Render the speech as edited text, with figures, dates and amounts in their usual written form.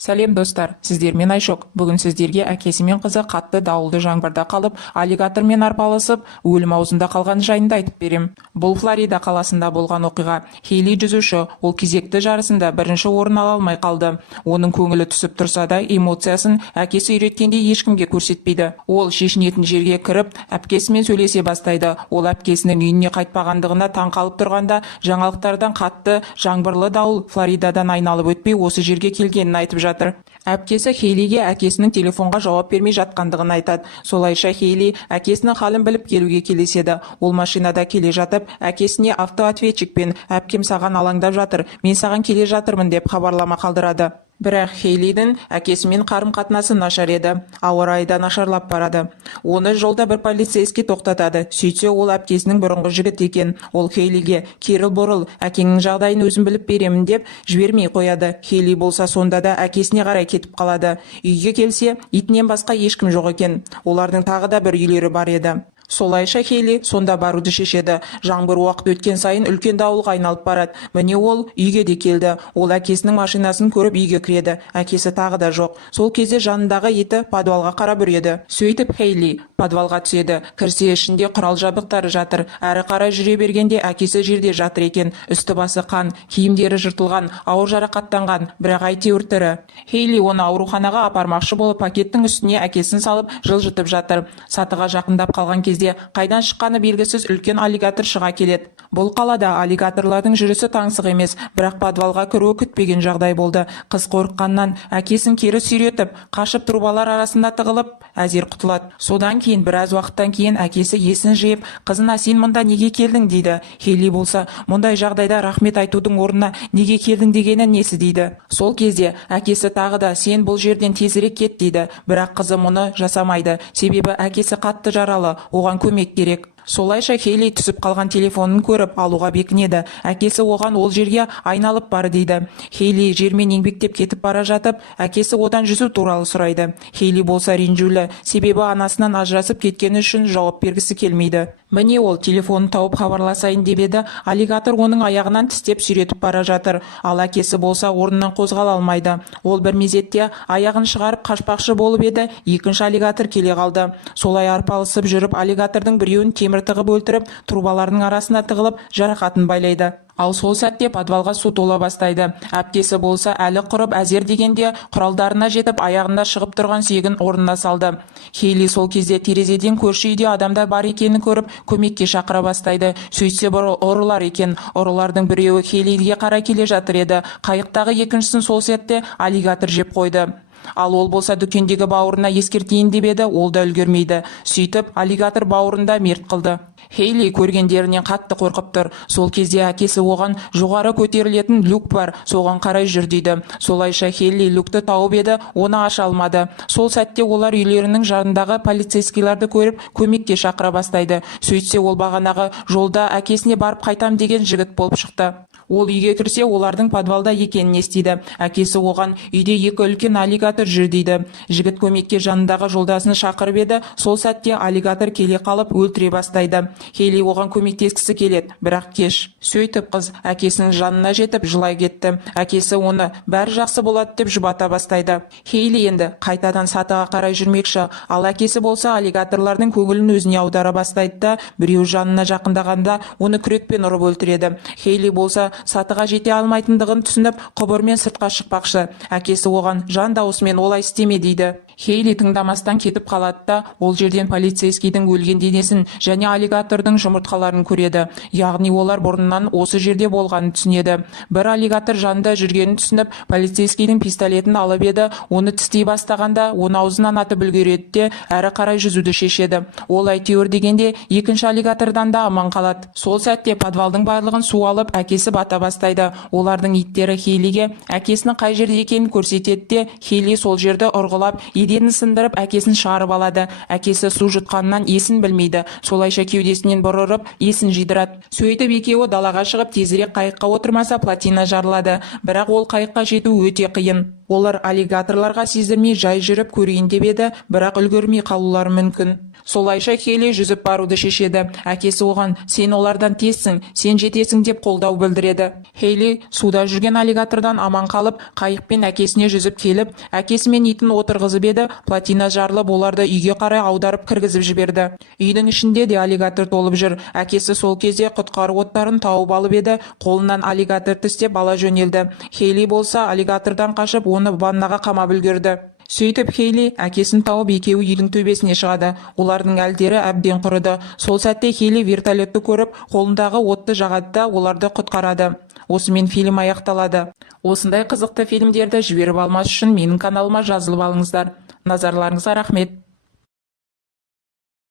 Сәлем достар, сіздермен Айшок. Бүгін сіздерге әкесі мен қызы қатты дауылды жаңбырда қалып, аллигатормен арпалысып, өлім аузында қалған жайында айтып берем. Бұл Флорида қаласында болған оқиға. Хейли жүзуші, ол кезекті жарысында бірінші орын ала алмай қалды. Оның көңілі түсіп тұрса да, эмоциясын әкесі үйреткендей ешкімге көрсетпейді. Ол шешінетін жерге кіріп, әпкесімен сөйлесе бастайды. Ол әпкесінің үйіне қайтпағандығына таң қалып тұрғанда, жаңалықтардан қатты жаңбырлы дауыл Флоридадан айналып өтпей осы жерге келгенін айтып жатыр. Әпкесі Хейлиге әкесінің телефонға жауап бермей жатқандығын айтады. Солайша Хейли әкесінің халін біліп келуге келеседі. Ол машинада келе жатып, әкесіне автоответчикпен "әпкем саған алаңдап жатыр, мен саған келе жатырмын" деп хабарлама қалдырады. Бірақ Хейлидің әкесімен қарым-қатынасы нашар еді. Ауа райы да нашарлап барады. Оны жолда бір полицейский тоқтатады. Сөйтсе ол әпкесінің бұрынғы жігіт екен. Ол Хейлиге "Керіл бұрыл, әкеңнің жағдайын өзім біліп беремін" деп жібермей қояды. Хейли болса сонда да әкесіне қарай кетіп қалады. Үйге келсе, итінен басқа ешкім жоқ екен. Олардың тағы да бір үйлері бар еді. Солайша Хейли сонда баруды шешеді. Жаңбыр уақыт өткен сайын үлкен дауылға айналып барады. Міне ол үйге де келді. Ол әкесінің машинасын көріп үйге кіреді. Әкесі тағы да жоқ. Сол кезде жанындағы иті подвалға қарап үреді. Сөйтіп Хейли подвалға түседі. Кірсе ішінде құрал жабдықтары жатыр. Әрі қарай жүре бергенде әкесі жерде жатыр екен. Үсті басы қан, киімдері жыртылған, ауыр жарақаттанған, бірақ әйтеуір тірі. Хейли оны ауруханаға апармақшы болып пакеттің үстіне әкесін салып жылжытып жатыр. Сатыға жақындап қалған кезде қайдан шыққаны белгісіз үлкен аллигатор шыға келеді. Бұл қалада аллигаторлардың жүрісі таңсық емес, бірақ подвалға кіруі күтпеген жағдай болды. Қыз қорыққаннан әкесін кері сүйретіп, қашып трубалар арасында тығылып, әзер құтылады. Содан кейін біраз уақыттан кейін әкесі есін жиып, "Қызына, сен мұнда неге келдің?" дейді. Хейли болса, "Мұндай жағдайда рахмет айтудың орнына неге келдің дегені несі?" дейді. Сол кезде әкесі тағы да "Сен бұл жерден тезірек кет" дейді. Бірақ қызы мұны жасамайды. Себебі әкесі қатты жаралы, оған көмек керек. Солайша Хейли түсіп қалған телефонын көріп алуға бекінеді. Әкесі оған "Ол жерге айналып бар" дейді. Хейли жермен еңбектеп кетіп бара жатып, әкесі одан жүзу туралы сұрайды. Хейли болса ренжулі, себебі анасынан ажырасып кеткені үшін жауап бергісі келмейді. Міне ол телефонын тауып хабарласайын деп еді, аллигатор оның аяғынан тістеп сүйретіп бара жатыр. Ал әкесі болса орнынан қозғала алмайды. Ол бір мезетте аяғын шығарып қашпақшы болып еді, екінші аллигатор келе қалды. Солай арпалысып жүріп, аллигатордың біреуін темір тығып өлтіріп, трубалардың арасына тығылып, жарақатын байлайды. Ал сол сәтте подвалға су тола бастайды. Әпкесі болса әлі құрып әзер дегенде құралдарына жетіп аяғында шығып тұрған сүйегін орнына салды. Хейли сол кезде терезеден көрші үйде адамдар бар екенін көріп көмекке шақыра бастайды. Сөйтсе бір ұрылар екен. Ұрылардың біреуі Хейлиге қарай келе жатыр еді. Қайықтағы екіншісін сол сәтте аллигатор жеп қойды. Ал ол болса дүкендегі бауырына ескертейін деп еді, ол да үлгермейді. Сөйтіп аллигатор бауырында мерт қылды. Хейли көргендерінен қатты қорқып тұр. Сол кезде әкесі оған "жоғары көтерілетін люк бар, соған қарай жүр" дейді. Солайша Хейли люкты тауып еді, оны аша алмады. Сол сәтте олар үйлерінің жанындағы полицейскийларды көріп көмекке шақыра бастайды. Сөйтсе ол бағанағы жолда әкесіне барып қайтам деген жігіт болып шықты. Ол үйге кірсе, олардың подвалда екенін естиді. Әкесі оған "Үйде екі үлкен аллигатор жүр" дейді. Жігіт көмекке жанындағы жолдасын шақырып еді, сол сәтте аллигатор келе қалып өлтіре бастайды. Хейли оған көмектескісі келеді, бірақ кеш. Сөйтіп қыз әкесінің жанына жетіп жылай кетті. Әкесі оны "бәрі жақсы болады" деп жұбата бастайды. Хейли енді қайтадан сатыға қарай жүрмекші, ал әкесі болса аллигаторлардың көңілін өзіне аудара бастайды да, біреу жанына жақындағанда оны күрекпен ұрып өлтіреді. Хейли болса сатыға жете алмайтындығын түсініп, құбырмен сыртқа шықпақшы. Әкесі оған жан даусымен "олай істеме" дейді. Хейли тыңдамастан кетіп қалады да, ол жерден полицейскийдің өлген денесін және аллигатордың жұмыртқаларын көреді. Яғни олар бұрыннан осы жерде болғанын түсінеді. Бір аллигатор жанында жүргенін түсініп, полицейскийдің пистолетін алып еді, оны тістей бастағанда, оны аузынан атып үлгереді де, әрі қарай жүзуді шешеді. Ол әйтеуір дегенде екінші аллигатордан да аман қалады. Сол сәтте подвалдың барлығын су алып, әкесі бата бастайды. Олардың иттері Хейлиге әкесінің қай жерде екенін көрсетеді де, Хейли сол жерді ұрғылап, еденін сындырып, әкесін шығарып алады. Әкесі су жұтқанынан есін білмейді. Солайша кеудесінен бір ұрып, есін жидырады. Сөйтіп екеуі далаға шығып, тезірек қайыққа отырмаса плотина жарылады. Бірақ ол қайыққа жету өте қиын. Олар аллигаторларға сездірмей жай жүріп көрейін деп еді, бірақ үлгермей қалулары мүмкін. Солайша Хейли жүзіп баруды шешеді. Әкесі оған «Сен олардан тезсің, сен жетесің» деп қолдау білдіреді. Хейли суда жүрген аллигатордан аман қалып, қайықпен әкесіне жүзіп келіп, әкесі мен итін отырғызып еді, плотина жарылып, оларды үйге қарай аударып кіргізіп жіберді. Үйдің ішінде де аллигатор толып жүр. Әкесі сол кезде құтқару оттарын тауып алып еді, қолынан аллигатор тістеп ала жөнелді. Хейли болса аллигатордан қашып, оны ваннаға қамап үлгерді. Сөйтіп Хейли әкесін тауып екеуі үйдің төбесіне шығады. Олардың әлдері әбден құрыды. Сол сәтте Хейли вертолетті көріп, қолындағы отты жағады да оларды құтқарады. Осымен фильм аяқталады. Осындай қызықты фильмдерді жіберіп алмас үшін менің каналыма жазылып алыңыздар. Назарларыңызға рахмет.